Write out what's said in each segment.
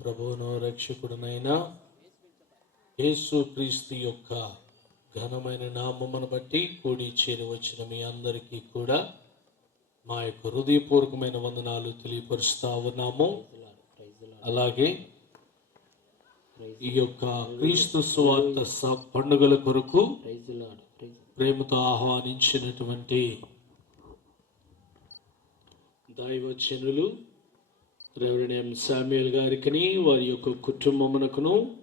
ప్రభువును రక్షకుడునైన యేసు క్రీస్తు యొక్క ఘనమైన నామమును బట్టి కూడి చేరి వచ్చిన మీ అందరికీ కూడా మా యొక్క హృదయపూర్వకమైన వందనాలు తెలియపరుస్తా ఉన్నాము. అలాగే ఈ యొక్క క్రీస్తు సువార్త పండుగల కొరకు ప్రేమతో ఆహ్వానించినటువంటి దైవచనులు రెవరెండ్ ఎం శామ్యుల్ గారికి వారి యొక్క కుటుంబమునకును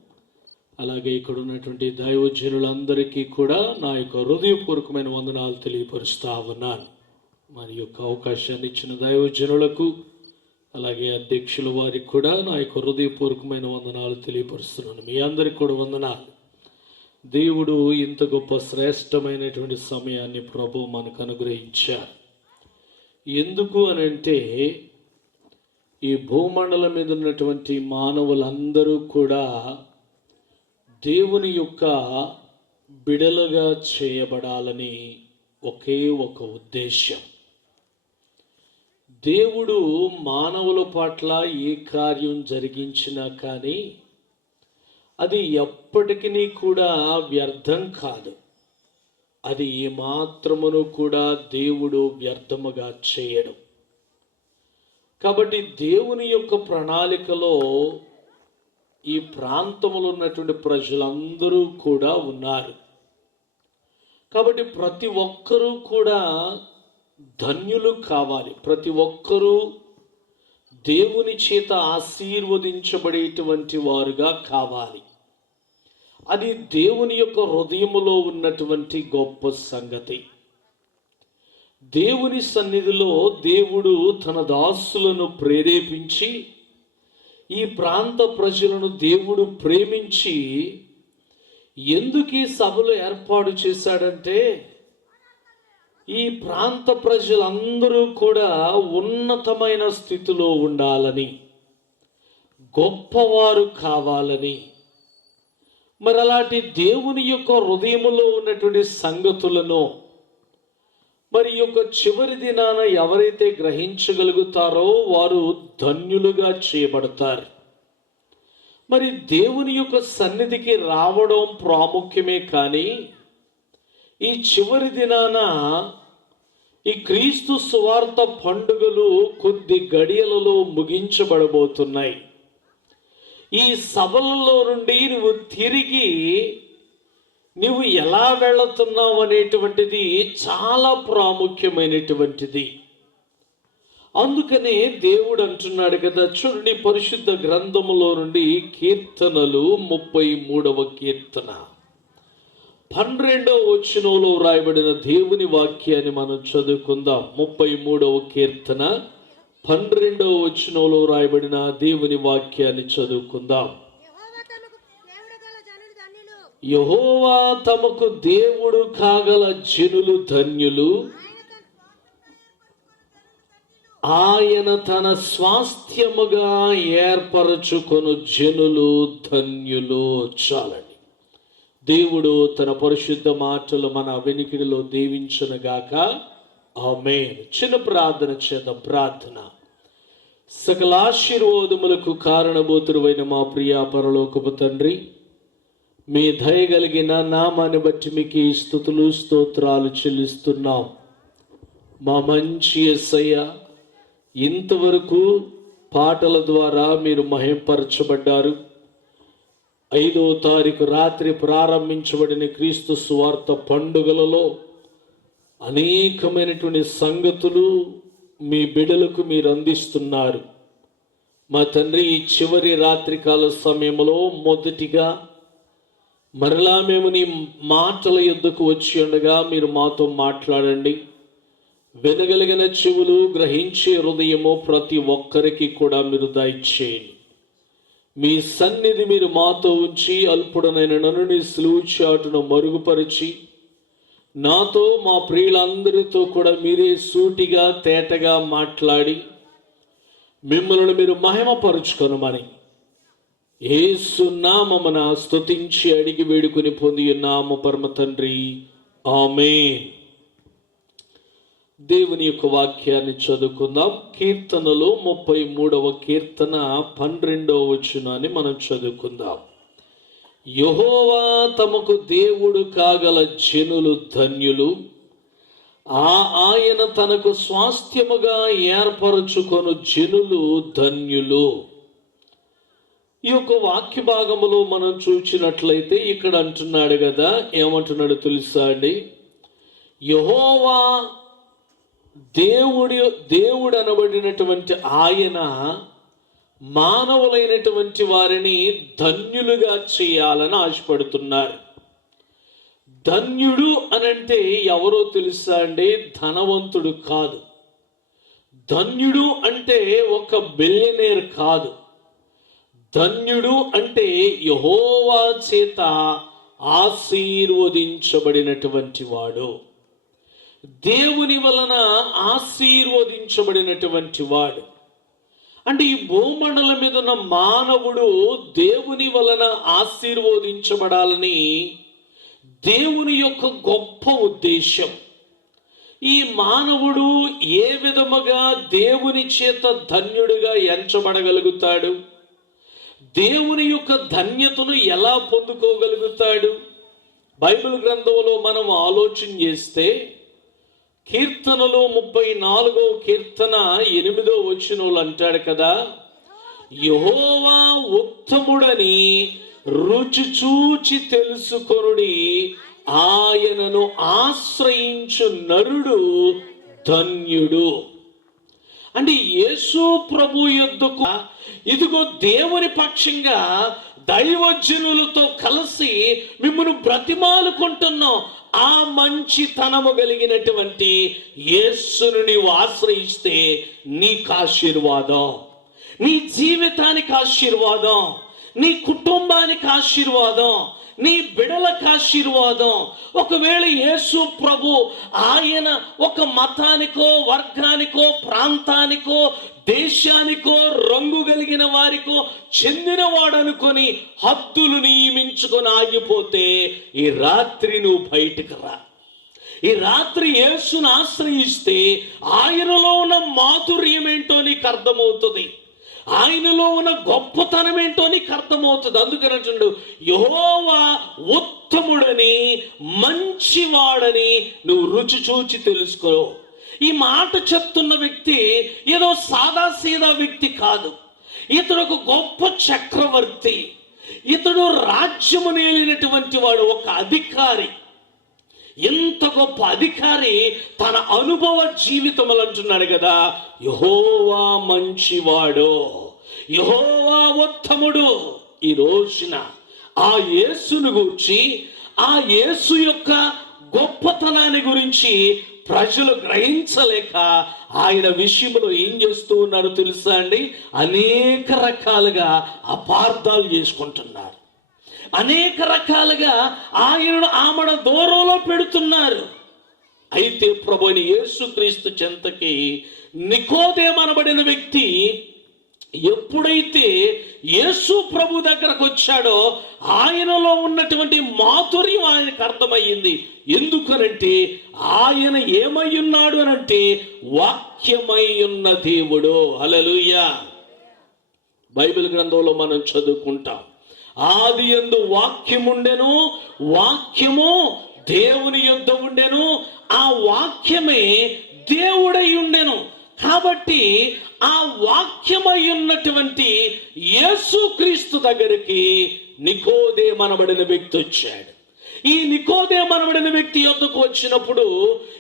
అలాగే ఇక్కడ ఉన్నటువంటి దైవజనులందరికీ కూడా నా యొక్క హృదయపూర్వకమైన వందనాలు తెలియపరుస్తా ఉన్నాను. మరి యొక్క అవకాశాన్ని ఇచ్చిన దైవజనులకు అలాగే అధ్యక్షుల వారికి కూడా నా యొక్క హృదయపూర్వకమైన వందనాలు తెలియపరుస్తున్నాను. మీ అందరికి కూడా వందనాలు. దేవుడు ఇంత గొప్ప శ్రేష్టమైనటువంటి సమయాన్ని ప్రభు మనకు అనుగ్రహించారు. ఎందుకు అని అంటే ఈ భూమండలం మీద ఉన్నటువంటి మానవులందరూ కూడా దేవుని యొక్క బిడలుగా చేయబడాలని ఒకే ఒక ఉద్దేశం దేవుడు మానవుల పట్ల ఏ కార్యం జరిగించినా కానీ అది ఎప్పటికీ కూడా వ్యర్థం కాదు. అది ఏమాత్రమును కూడా దేవుడు వ్యర్థముగా చేయడం. కాబట్టి దేవుని యొక్క ప్రణాళికలో ఈ ప్రాంతంలో ఉన్నటువంటి ప్రజలందరూ కూడా ఉన్నారు. కాబట్టి ప్రతి ఒక్కరూ కూడా ధన్యులు కావాలి. ప్రతి ఒక్కరూ దేవుని చేత ఆశీర్వదించబడేటువంటి వారుగా కావాలి. అది దేవుని యొక్క హృదయములో ఉన్నటువంటి గొప్ప సంగతి. దేవుని సన్నిధిలో దేవుడు తన దాసులను ప్రేరేపించి ఈ ప్రాంత ప్రజలను దేవుడు ప్రేమించి ఎందుకు ఈ సభలు ఏర్పాటు చేశాడంటే ఈ ప్రాంత ప్రజలందరూ కూడా ఉన్నతమైన స్థితిలో ఉండాలని గొప్పవారు కావాలని. మరి అలాంటి దేవుని యొక్క హృదయములో ఉన్నటువంటి సంగతులను మరి యొక్క చివరి దినాన ఎవరైతే గ్రహించగలుగుతారో వారు ధన్యులుగా చేయబడతారు. మరి దేవుని యొక్క సన్నిధికి రావడం ప్రాముఖ్యమే కానీ ఈ చివరి దినాన ఈ క్రీస్తు సువార్త పండుగలు కొద్ది గడియలలో ముగించబడబోతున్నాయి. ఈ సభలలో నుండి నువ్వు తిరిగి నువ్వు ఎలా వెళుతున్నావు అనేటువంటిది చాలా ప్రాముఖ్యమైనటువంటిది. అందుకనే దేవుడు అంటున్నాడు కదా చూడండి పరిశుద్ధ గ్రంథములో నుండి కీర్తనలు ముప్పై మూడవ కీర్తన. పన్నెండవ వచనంలో వ్రాయబడిన దేవుని వాక్యాన్ని మనం చదువుకుందాం. ముప్పై మూడవ కీర్తన. పన్నెండవ వచనంలో వ్రాయబడిన దేవుని వాక్యాన్ని చదువుకుందాం. యహోవా తమకు దేవుడు కాగల జనులు ధన్యులు. ఆయన తన స్వాస్థ్యముగా ఏర్పరచుకొను జనులు ధన్యులు చాలని. దేవుడు తన పరిశుద్ధ మాటలు మన వెనికిడిలో దీవించునుగాక. ఆమె చిన్న ప్రార్థన చేద్దాం ప్రార్థన. సకలాశీర్వాదములకు కారణభూతుడైన మా ప్రియా పరలోకపు తండ్రి మీ దయ కలిగిన నామాన్ని బట్టి మీకు ఈ స్థుతులు స్తోత్రాలు చెల్లిస్తున్నాం. మా మంచి ఎస్సయ్య ఇంతవరకు పాటల ద్వారా మీరు మహింపరచబడ్డారు. ఐదో తారీఖు రాత్రి ప్రారంభించబడిన క్రీస్తు సువార్త పండుగలలో అనేకమైనటువంటి సంగతులు మీ బిడలకు మీరు అందిస్తున్నారు. మా తండ్రి ఈ చివరి రాత్రికాల సమయంలో మొదటిగా మరలా మేము నీ మాటల యుద్ధకు వచ్చి ఉండగా మీరు మాతో మాట్లాడండి. వినగలిగిన చెవులు గ్రహించే హృదయము ప్రతి ఒక్కరికి కూడా మీరు దయచేయండి. మీ సన్నిధి మీరు మాతో ఉంచి అల్పుడనైన నన్ను నీ సులువు చాటును మరుగుపరిచి నాతో మా ప్రియులందరితో కూడా మీరే సూటిగా తేటగా మాట్లాడి మిమ్మల్ని మీరు మహిమపరుచుకొనమని. ఏసునామమున స్తుతించి అడిగి వేడుకుని పొంది ఉన్నాము పరమ తండ్రి. ఆమె దేవుని యొక్క వాక్యాన్ని చదువుకుందాం. కీర్తనలో ముప్పై మూడవ కీర్తన పన్నెండవ వచనాన్ని మనం చదువుకుందాం. యహోవా తమకు దేవుడు కాగల జనులు ధన్యులు ఆ ఆయన తనకు స్వాస్థ్యముగా ఏర్పరచుకొను జనులు ధన్యులు. ఈ యొక్క వాక్య భాగములో మనం చూచినట్లయితే ఇక్కడ అంటున్నాడు కదా ఏమంటున్నాడు తెలుసా అండి? యహోవా దేవుడి దేవుడు అనబడినటువంటి ఆయన మానవులైనటువంటి వారిని ధన్యులుగా చేయాలని ఆశపడుతున్నారు. ధన్యుడు అనంటే ఎవరో తెలుసా అండి? ధనవంతుడు కాదు. ధన్యుడు అంటే ఒక బిలియనేర్ కాదు. ధన్యుడు అంటే యహోవా చేత ఆశీర్వదించబడినటువంటి వాడు. దేవుని వలన ఆశీర్వదించబడినటువంటి వాడు. అంటే ఈ భూమండల మీద ఉన్న మానవుడు దేవుని వలన ఆశీర్వదించబడాలని దేవుని యొక్క గొప్ప ఉద్దేశం ఈ మానవుడు ఏ విధముగా దేవుని చేత ధన్యుడిగా ఎంచబడగలుగుతాడు? దేవుని యొక్క ధన్యతను ఎలా పొందుకోగలుగుతాడు? బైబిల్ గ్రంథంలో మనం ఆలోచన చేస్తే కీర్తనలో ముప్పై నాలుగో కీర్తన ఎనిమిదో వచ్చినోళ్ళు అంటాడు కదా యహోవా ఉత్తముడని రుచి చూచి తెలుసుకొనుడి ఆయనను ఆశ్రయించు నరుడు ధన్యుడు. అంటే యేసు ప్రభు యొద్దకు ఇదిగో దేవుని పక్షంగా దైవజనులతో కలిసి మిమ్మల్ని బ్రతిమాలుకుంటున్నాం. ఆ మంచితనము కలిగినటువంటి యేసును నీవు ఆశ్రయిస్తే నీకు ఆశీర్వాదం. నీ జీవితానికి ఆశీర్వాదం. నీ కుటుంబానికి ఆశీర్వాదం నీ బిడలకు ఆశీర్వాదం. ఒకవేళ యేసు ప్రభు ఆయన ఒక మతానికో వర్గానికో ప్రాంతానికో దేశానికో రంగు కలిగిన వారికో చెందినవాడనుకొని హద్దులు నియమించుకొని ఆగిపోతే ఈ రాత్రి నువ్వు బయటకు రా. ఈ రాత్రి యేసును ఆశ్రయిస్తే ఆయనలో ఉన్న మాధుర్యం ఏంటో నీకు అర్థమవుతుంది. ఆయనలో ఉన్న గొప్పతనం ఏంటో నీకు అర్థమవుతుంది. అందుకని అంటుండు యహోవా ఉత్తముడని మంచివాడని నువ్వు రుచి చూచి తెలుసుకో. ఈ మాట చెప్తున్న వ్యక్తి ఏదో సాదా సీదా వ్యక్తి కాదు. ఇతడు ఒక గొప్ప చక్రవర్తి. ఇతడు రాజ్యము నేలినటువంటి వాడు ఒక అధికారి. ఎంత గొప్ప అధికారి తన అనుభవ జీవితములు అంటున్నాడు కదా. యహోవా మంచివాడు. యహోవా ఉత్తముడు. ఈ రోజున ఆ యేసును గురించి ఆ యేసు యొక్క గొప్పతనాన్ని గురించి ప్రజలు గ్రహించలేక ఆయన విషయంలో ఏం చేస్తూ ఉన్నారో తెలుసా అండి? అనేక రకాలుగా అపార్థాలు చేసుకుంటున్నారు. అనేక రకాలుగా ఆయనను ఆమడ దూరంలో పెడుతున్నారు. అయితే ప్రభుని యేసుక్రీస్తు చెంతకి నికోదేమనబడిన వ్యక్తి ఎప్పుడైతే యేసు ప్రభు దగ్గరకు వచ్చాడో ఆయనలో ఉన్నటువంటి మాధుర్యం ఆయనకు అర్థమయ్యింది. ఎందుకనంటే ఆయన ఏమై ఉన్నాడు అనంటే వాక్యమై ఉన్న దేవుడు. అలలుయ బైబిల్ గ్రంథంలో మనం చదువుకుంటాం. ఆది ఎందు వాక్యముండెను వాక్యము దేవుని యొద్ద ఉండెను ఆ వాక్యమే దేవుడై ఉండెను కాబట్టి ఆ వాక్యమై ఉన్నటువంటి యేసుక్రీస్తు దగ్గరికి నికోదేమనబడిన వ్యక్తి వచ్చాడు. ఈ నికోదేమనబడిన వ్యక్తి యొద్దకు వచ్చినప్పుడు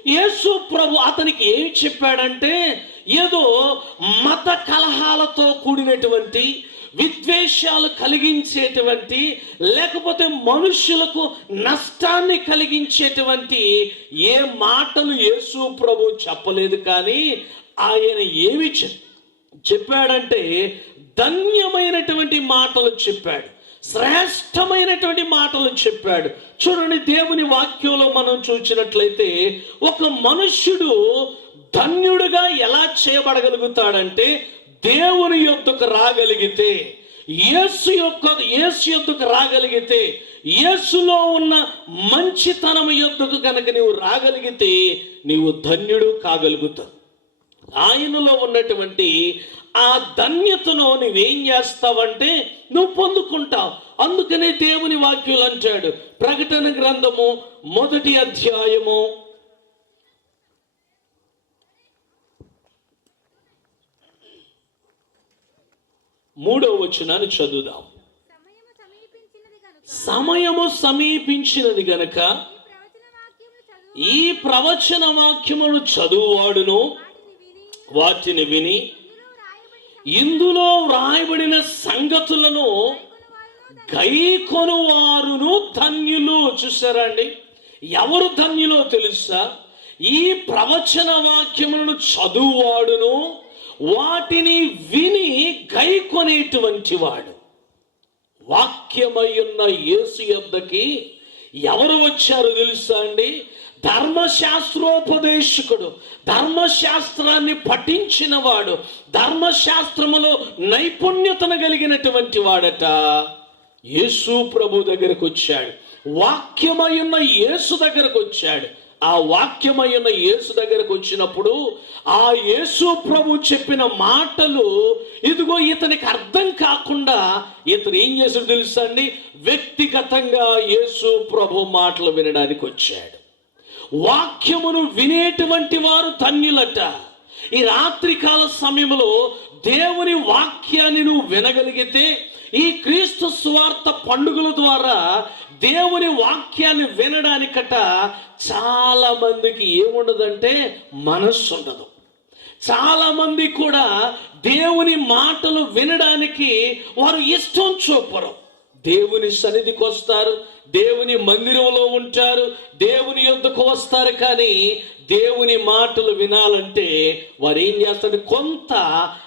యేసు ప్రభు అతనికి ఏం చెప్పాడంటే ఏదో మత కలహాలతో కూడినటువంటి విద్వేషాలు కలిగించేటువంటి లేకపోతే మనుషులకు నష్టాన్ని కలిగించేటువంటి ఏ మాటలు యేసు ప్రభు చెప్పలేదు కానీ ఆయన ఏమి చెప్- చెప్పాడంటే ధన్యమైనటువంటి మాటలు చెప్పాడు. శ్రేష్టమైనటువంటి మాటలు చెప్పాడు. చూడండి దేవుని వాక్యంలో మనం చూసినట్లయితే ఒక మనుష్యుడు ధన్యుడుగా ఎలా చేయబడగలుగుతాడంటే దేవుని యొద్దకు రాగలిగితే యేసు యొక్క యేసు యొద్దకు రాగలిగితే యేసులో ఉన్న మంచితనం యొద్దకు కనుక నీవు రాగలిగితే నీవు ధన్యుడు కాగలుగుతావు. ఆయనలో ఉన్నటువంటి ఆ ధన్యతను నువ్వేం చేస్తావంటే నువ్వు పొందుకుంటావు. అందుకనే దేవుని వాక్యులు అంటాడు. ప్రకటన గ్రంథము మొదటి అధ్యాయము మూడవ వచనాన్ని చదువుదాం. సమయము సమీపించినది గనక ఈ ప్రవచన వాక్యములు చదువువాడును. వాటిని విని ఇందులో ఇందులో రాయబడిన వ్రాయబడిన సంగతులను వారును గైకొను వారును ధన్యులు. చూసారా అండి? ఎవరు ధన్యులో తెలుసా? ఈ ప్రవచన వాక్యములను చదువువాడును. వాటిని విని గైకొనేటువంటి వాడు. వాక్యమయ్యున్న యేసు యొద్దకి ఎవరు వచ్చారు తెలుసా అండి? ధర్మశాస్త్రోపదేశకుడు ధర్మశాస్త్రాన్ని పఠించిన వాడు ధర్మశాస్త్రములో నైపుణ్యతను కలిగినటువంటి వాడట. యేసు ప్రభు దగ్గరకు వచ్చాడు. వాక్యమయ్యున్న యేసు దగ్గరకు వచ్చాడు. ఆ వాక్యమైన యేసు దగ్గరకు వచ్చినప్పుడు ఆ యేసు ప్రభు చెప్పిన మాటలు ఇదిగో ఇతనికి అర్థం కాకుండా ఇతను ఏం చేశాడు తెలుసా అండి? వ్యక్తిగతంగా యేసు ప్రభు మాటలు వినడానికి వచ్చాడు. వాక్యమును వినేటువంటి వారు ధన్యులట ఈ రాత్రికాల సమయంలో దేవుని వాక్యాన్ని నువ్వు వినగలిగితే ఈ క్రీస్తు స్వార్థ పండుగల ద్వారా దేవుని వాక్యాన్ని వినడానికట చాలా మందికి ఏముండదంటే మనస్సు ఉండదు చాలా మంది కూడా దేవుని మాటలు వినడానికి వారు ఇష్టం చూపరు. దేవుని సన్నిధికి వస్తారు దేవుని మందిరంలో ఉంటారు దేవుని యొద్దకు వస్తారు కానీ దేవుని మాటలు వినాలంటే వారు ఏం చేస్తారు? కొంత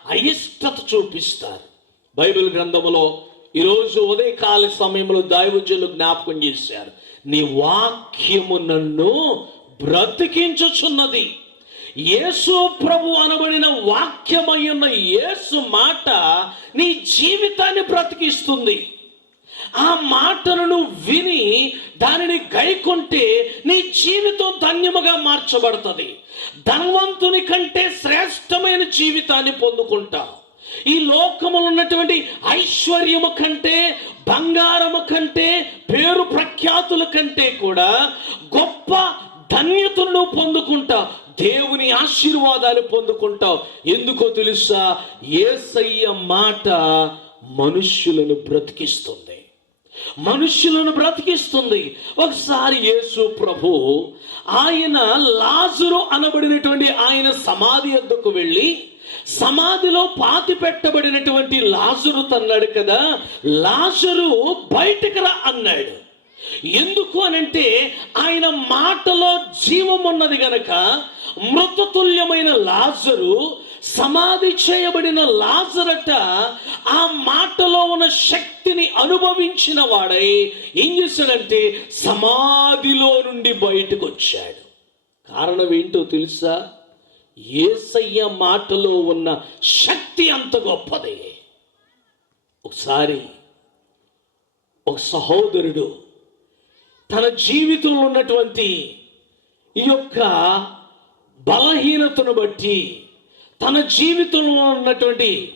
అయిష్టత చూపిస్తారు. బైబిల్ గ్రంథములో ఈరోజు ఉదయకాల సమయంలో దైవజనులు జ్ఞాపకం చేశారు. నీ వాక్యము నన్ను బ్రతికించుచున్నది. యేసు ప్రభు అనబడిన వాక్యమయ్యున్న యేసు మాట నీ జీవితాన్ని బ్రతికిస్తుంది. ఆ మాటలను విని దానిని గైకుంటే నీ జీవితం ధన్యముగా మార్చబడుతుంది. ధనవంతుని కంటే శ్రేష్టమైన జీవితాన్ని పొందుకుంటావు. ఈ లోకములో ఉన్నటువంటి ఐశ్వర్యము కంటే బంగారము కంటే పేరు ప్రఖ్యాతుల కంటే కూడా గొప్ప ధన్యతను పొందుకుంటా పొందుకుంటావు. దేవుని ఆశీర్వాదాలు పొందుకుంటావు. ఎందుకో తెలుసా? ఏసయ్య మాట మనుష్యులను బ్రతికిస్తుంది. మనుష్యులను బ్రతికిస్తుంది. ఒకసారి యేసు ప్రభు ఆయన లాజరు అనబడినటువంటి ఆయన సమాధి ఎద్దుకు వెళ్ళి సమాధిలో పాతి పెట్టబడినటువంటి లాజరు తన్నాడు కదా లాజరు బయటకు రా అన్నాడు. ఎందుకు అనంటే ఆయన మాటలో జీవం ఉన్నది గనక మృతతుల్యమైన లాజరు సమాధి చేయబడిన లాజరట ఆ మాటలో ఉన్న శక్తిని అనుభవించిన వాడై ఏం చేశాడంటే సమాధిలో నుండి బయటకు వచ్చాడు. కారణం ఏంటో తెలుసా? ఏసయ్య మాటలో ఉన్న శక్తి అంత గొప్పది. ఒకసారి ఒక సహోదరుడు తన జీవితంలో ఉన్నటువంటి ఈ యొక్క బలహీనతను బట్టి తన జీవితంలో ఉన్నటువంటి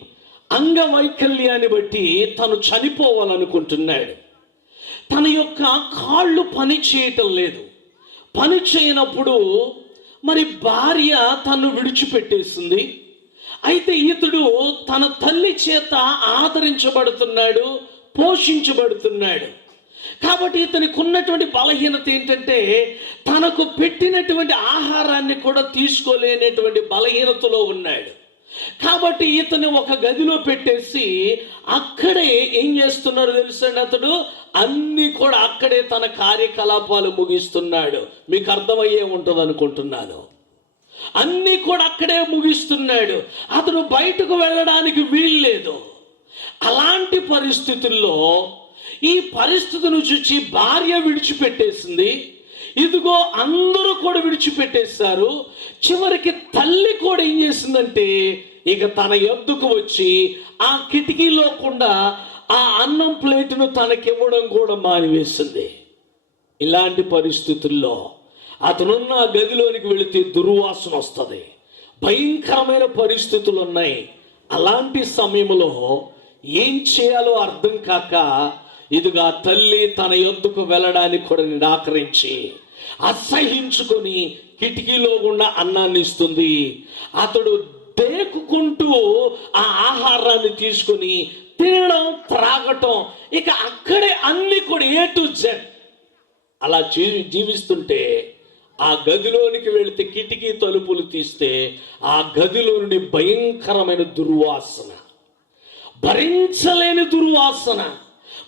అంగవైకల్యాన్ని బట్టి తను చనిపోవాలనుకుంటున్నాడు. తన యొక్క కాళ్ళు పని చేయటం లేదు. పని చేయనప్పుడు మరి భార్య తను విడిచిపెట్టేసింది. అయితే ఇతడు తన తల్లి చేత ఆదరించబడుతున్నాడు పోషించబడుతున్నాడు. కాబట్టి ఇతనికి ఉన్నటువంటి బలహీనత ఏంటంటే తనకు పెట్టినటువంటి ఆహారాన్ని కూడా తీసుకోలేనటువంటి బలహీనతలో ఉన్నాడు. కాబట్టి ఇతను ఒక గదిలో పెట్టేసి అక్కడే ఏం చేస్తున్నారో తెలుసండి అతడు? అన్ని కూడా అక్కడే తన కార్యకలాపాలు ముగిస్తున్నాడు. మీకు అర్థమయ్యే ఉంటుంది అనుకుంటున్నాను అన్నీ కూడా అక్కడే ముగిస్తున్నాడు. అతను బయటకు వెళ్ళడానికి వీల్లేదు అలాంటి పరిస్థితుల్లో ఈ పరిస్థితిని చూచి భార్య విడిచిపెట్టేసింది. ఇదిగో అందరూ కూడా విడిచిపెట్టేశారు. చివరికి తల్లి కూడా ఏం చేసిందంటే ఇక తన ఎద్దుకు వచ్చి ఆ కిటికీలోకుండా ఆ అన్నం ప్లేటును తనకివ్వడం కూడా మానివేసింది. ఇలాంటి పరిస్థితుల్లో అతనున్న గదిలోనికి వెళితే దుర్వాసన వస్తుంది. భయంకరమైన పరిస్థితులు ఉన్నాయి. అలాంటి సమయంలో ఏం చేయాలో అర్థం కాక ఇదిగా తల్లి తన యొద్దకు వెళ్ళడానికి కూడా నిరాకరించి అసహించుకొని కిటికీలో గుండా అన్నాన్ని ఇస్తుంది. అతడు దేకుకుంటూ ఆ ఆహారాన్ని తీసుకొని తినడం త్రాగటం ఇక అక్కడే అన్ని కూడా ఏ టు జెడ్. అలా జీవి జీవిస్తుంటే ఆ గదిలోనికి వెళితే కిటికీ తలుపులు తీస్తే ఆ గదిలో నుండి భయంకరమైన దుర్వాసన. భరించలేని దుర్వాసన.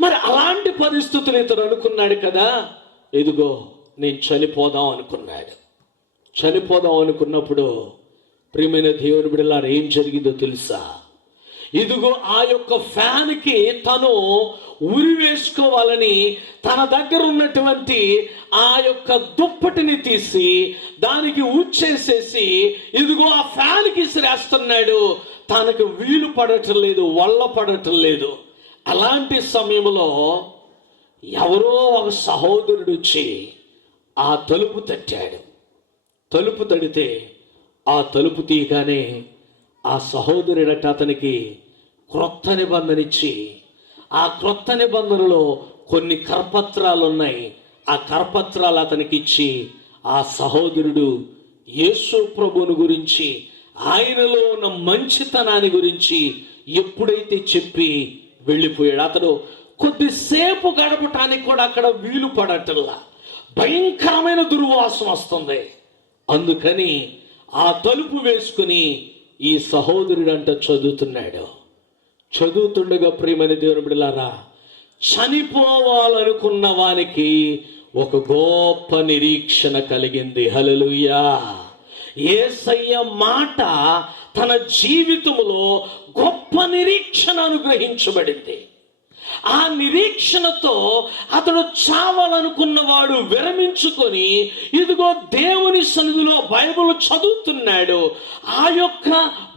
మరి అలాంటి పరిస్థితులు ఇతను అనుకున్నాడు కదా? ఇదిగో నేను చనిపోదాం అనుకున్నాడు. చనిపోదాం అనుకున్నప్పుడు ప్రియమైన దేవుని బిడ్డలారు ఏం జరిగిందో తెలుసా? ఇదిగో ఆ యొక్క ఫ్యాన్కి తను ఉరి వేసుకోవాలని తన దగ్గర ఉన్నటువంటి ఆ యొక్క దుప్పటిని తీసి దానికి ఉచ్చేసేసి ఇదిగో ఆ ఫ్యాన్కి ఇసిరేస్తున్నాడు. తనకు వీలు పడటం లేదు వల్ల పడటం లేదు. అలాంటి సమయంలో ఎవరో ఒక సహోదరుడు వచ్చి ఆ తలుపు తట్టాడు. తలుపు తడితే ఆ తలుపు తీయగానే ఆ సహోదరుడట అతనికి క్రొత్త నిబంధన ఇచ్చి ఆ క్రొత్త నిబంధనలో కొన్ని కరపత్రాలు ఉన్నాయి ఆ కరపత్రాలు అతనికి ఇచ్చి ఆ సహోదరుడు యేసు ప్రభువుని గురించి ఆయనలో ఉన్న మంచితనాన్ని గురించి ఎప్పుడైతే చెప్పి వెళ్ళిపోయాడు అతడు కొద్దిసేపు గడపటానికి కూడా అక్కడ వీలు పడటల్లా భయంకరమైన దుర్వాసన వస్తుంది. అందుకని ఆ తలుపు వేసుకుని ఈ సహోదరుడంట చదువుతున్నాడు. చదువుతుండగా ప్రియమైన దేవుని బిడ్డలారా చనిపోవాలనుకున్న వానికి ఒక గొప్ప నిరీక్షణ కలిగింది. హలలుయా ఏసయ్య మాట తన జీవితంలో గొప్ప నిరీక్షణ అనుగ్రహించబడింది. ఆ నిరీక్షణతో అతడు చావాలనుకున్నవాడు విరమించుకొని ఇదిగో దేవుని సన్నిధిలో బైబుల్ చదువుతున్నాడు ఆ యొక్క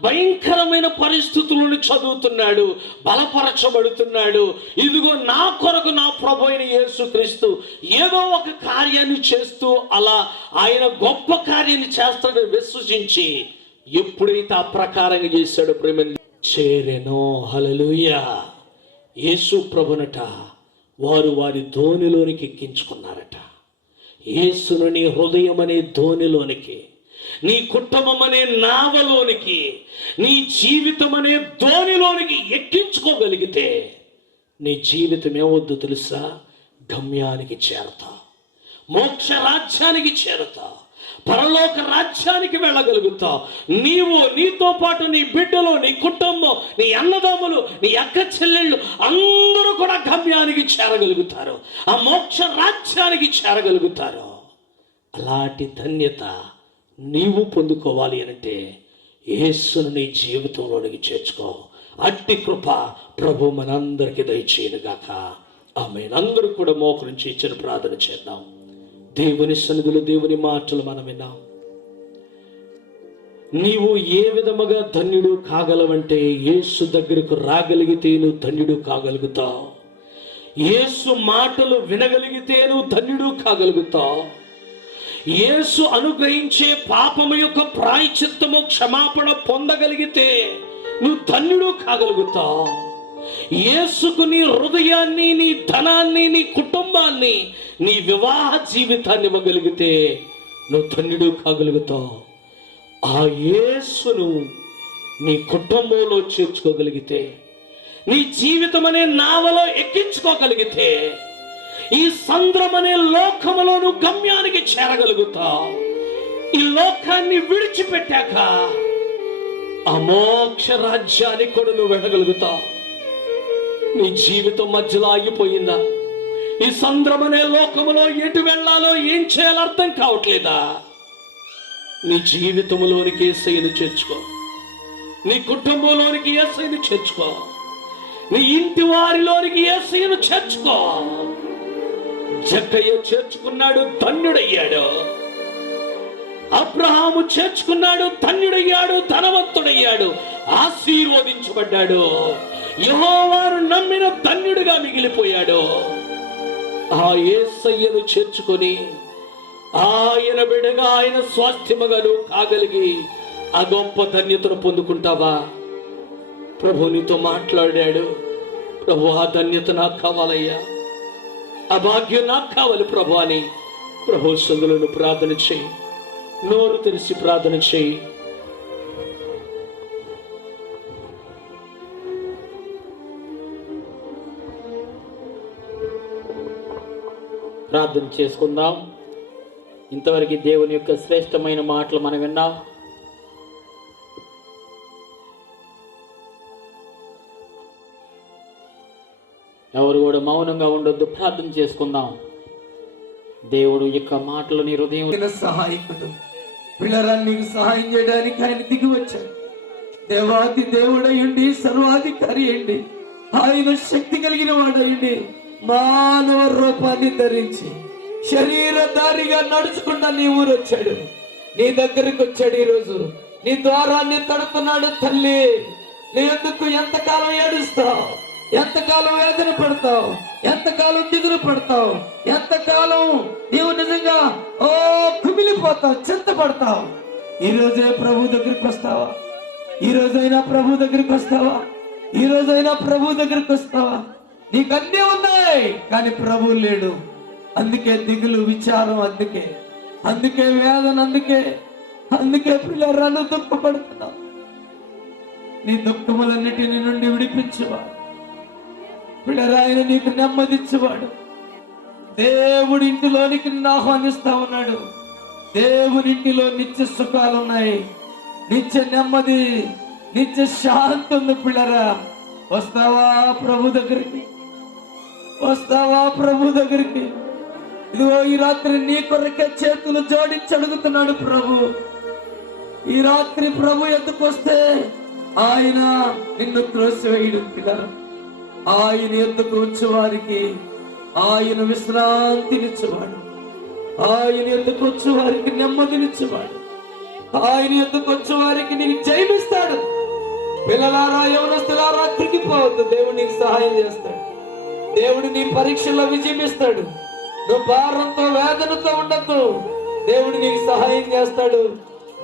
భయంకరమైన పరిస్థితులను చదువుతున్నాడు బలపరచబడుతున్నాడు ఇదిగో నా కొరకు నా ప్రభు అయిన యేసుక్రీస్తు ఏదో ఒక కార్యాన్ని చేస్తూ అలా ఆయన గొప్ప కార్యాన్ని చేస్తాడని విశ్వసించి ఎప్పుడైతే ఆ ప్రకారంగా చేశాడో ప్రేమ చేరెనో. హలలుయా యేసు ప్రభునట వారు వారి ధోనిలోనికి ఎక్కించుకున్నారట యేసును నీ హృదయం అనే ధోనిలోనికి నీ కుటుంబం అనే నావలోనికి నీ జీవితం అనే ధోనిలోనికి ఎక్కించుకోగలిగితే నీ జీవితం ఏమొద్దు తెలుసా? గమ్యానికి చేరతా మోక్ష రాజ్యానికి చేరతా. పరలోక రాజ్యానికి వెళ్ళగలుగుతావు నీవు నీతో పాటు నీ బిడ్డలు నీ కుటుంబం నీ అన్నదమ్ములు నీ అక్క చెల్లెళ్ళు అందరూ కూడా గమ్యానికి చేరగలుగుతారు. ఆ మోక్ష రాజ్యానికి చేరగలుగుతారు. అలాంటి ధన్యత నీవు పొందుకోవాలి అంటే యేసును నీ జీవితంలోనికి చేర్చుకో. అట్టి కృప ప్రభు మనందరికీ దయచేయనుగాక. ఆమె అందరూ కూడా మోకరించి ఇచ్చిన ప్రార్థన చేద్దాం. దేవుని సన్నిధిలో దేవుని మాటలు మనం విన్నాం. నీవు ఏ విధముగా ధన్యుడు కాగలవంటే యేసు దగ్గరకు రాగలిగితే నువ్వు ధన్యుడు కాగలుగుతావు. యేసు మాటలు వినగలిగితే నువ్వు ధన్యుడు కాగలుగుతావు. యేసు అనుగ్రహించే పాపము యొక్క ప్రాయచిత్తము క్షమాపణ పొందగలిగితే నువ్వు ధన్యుడు కాగలుగుతావు. యేసుకు నీ హృదయాన్ని నీ ధనాన్ని నీ కుటుంబాన్ని నీ వివాహ జీవితాన్ని ఇవ్వగలిగితే నువ్వు ధన్యుడు కాగలుగుతావు. ఆ యేసును నీ కుటుంబంలో చేర్చుకోగలిగితే నీ జీవితం అనే నావలో ఎక్కించుకోగలిగితే ఈ సంద్రం అనే లోకములో నువ్వు గమ్యానికి చేరగలుగుతావు. ఈ లోకాన్ని విడిచిపెట్టాక అమోక్ష రాజ్యానికి కూడా నువ్వు వెళ్ళగలుగుతావు. నీ జీవితం మధ్యలో ఆగిపోయిందా? ఈ సంద్రం అనే లోకములో ఎటు వెళ్ళాలో ఏం చేయాలో అర్థం కావట్లేదా? నీ జీవితంలోనికి ఏసైను చేర్చుకో. నీ కుటుంబంలోనికి ఏసైను చేర్చుకో. నీ ఇంటి వారిలోనికి ఏసైను చేర్చుకో. జక్కయ్య చేర్చుకున్నాడు ధన్యుడయ్యాడు. అబ్రహాము చేర్చుకున్నాడు ధన్యుడయ్యాడు ధనవంతుడయ్యాడు ఆశీర్వదించబడ్డాడు. యెహోవాను నమ్మిన ధన్యుడిగా మిగిలిపోయాడు. ఆ ఏసయ్యను చేర్చుకొని ఆయన బిడగా ఆయన స్వాస్థ్యముగాను కాగలిగి ఆ గొప్ప ధన్యతను పొందుకుంటావా? ప్రభు నీతో మాట్లాడాడు. ప్రభు ఆ ధన్యత నాకు కావాలయ్యా. ఆ భాగ్యం నాకు కావాలి ప్రభు అని ప్రభు సందులను ప్రార్థన చేయి. నోరు తెరిచి ప్రార్థన చేయి. ప్రార్థన చేసుకుందాం. ఇంతవరకు దేవుని యొక్క శ్రేష్టమైన మాటలు మనం విన్నాం. ఎవరు కూడా మౌనంగా ఉండొద్దు ప్రార్థన చేసుకుందాం. దేవుడు యొక్క మాటలు నీ హృదయం సహాయకుడు పిల్లరా నీకు సహాయం చేయడానికి ఆయన దిగి వచ్చాడు. దేవాది దేవుడయ్యండి సర్వాధికారి అయ్యండి ఆయన శక్తి కలిగిన వాడయ్యండి మానవ రూపాన్ని ధరించి శరీరధారిగా నడుచుకుంటా నీ ఊరు వచ్చాడు. నీ దగ్గరికి వచ్చాడు ఈరోజు. నీ ద్వారాన్ని తడుతున్నాడు తల్లి. నీ ఎందుకు ఎంతకాలం ఏడుస్తావు? ఎంతకాలం వేదన పడతావు? ఎంతకాలం దిగులు పడతావు? ఎంతకాలం నీవు నిజంగా ఓ కుమిలిపోతావు చింతపడతావు? ఈ రోజే ప్రభు దగ్గరికి వస్తావా? ఈ రోజైనా ప్రభు దగ్గరికి వస్తావా? ఈ రోజైనా ప్రభు దగ్గరికి వస్తావా? నీకన్నీ ఉన్నాయి కానీ ప్రభు లేడు. అందుకే దిగులు విచారం అందుకే. అందుకే వేదన అందుకే. అందుకే పిల్లరాలు దుఃఖపడుతున్నావు. నీ దుఃఖములన్నిటిని నుండి విడిపించేవాడు. పిల్లరాయన నీకు నెమ్మదిచ్చేవాడు. దేవుడి ఇంటిలోనికి ఆహ్వానిస్తా ఉన్నాడు. దేవుని ఇంటిలో నిత్య సుఖాలు ఉన్నాయి. నిత్య నెమ్మది నిత్య శాంతి ఉంది పిల్లరా. వస్తావా ప్రభు దగ్గరికి? వస్తావా ప్రభు దగ్గరికి? ఇదిగో ఈ రాత్రి నీ కొరకే చేతులు జోడించి అడుగుతున్నాడు ప్రభు. ఈ రాత్రి ప్రభు ఎందుకు వస్తే ఆయన నిన్ను త్రోసివేయడు పిల్లరా ఆయన ఎందుకు వచ్చేవారికి ఆయన విశ్రాంతినిచ్చేవాడు ఆయన ఎందుకు వచ్చేవారికి నెమ్మదినిచ్చేవాడు ఆయన ఎందుకు వచ్చేవారికి నీకు జయమిస్తాడు. పిల్లలారా యవనస్తులారా కృంగిపోవద్దు దేవుడు నీకు సహాయం చేస్తాడు. దేవుడు నీ పరీక్షల్లో విజయమిస్తాడు. నువ్వు భారంతో వేదనతో ఉండద్దు దేవుడు నీకు సహాయం చేస్తాడు.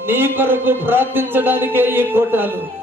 నీ కొరకు ప్రార్థించడానికే ఈ కోటాలు.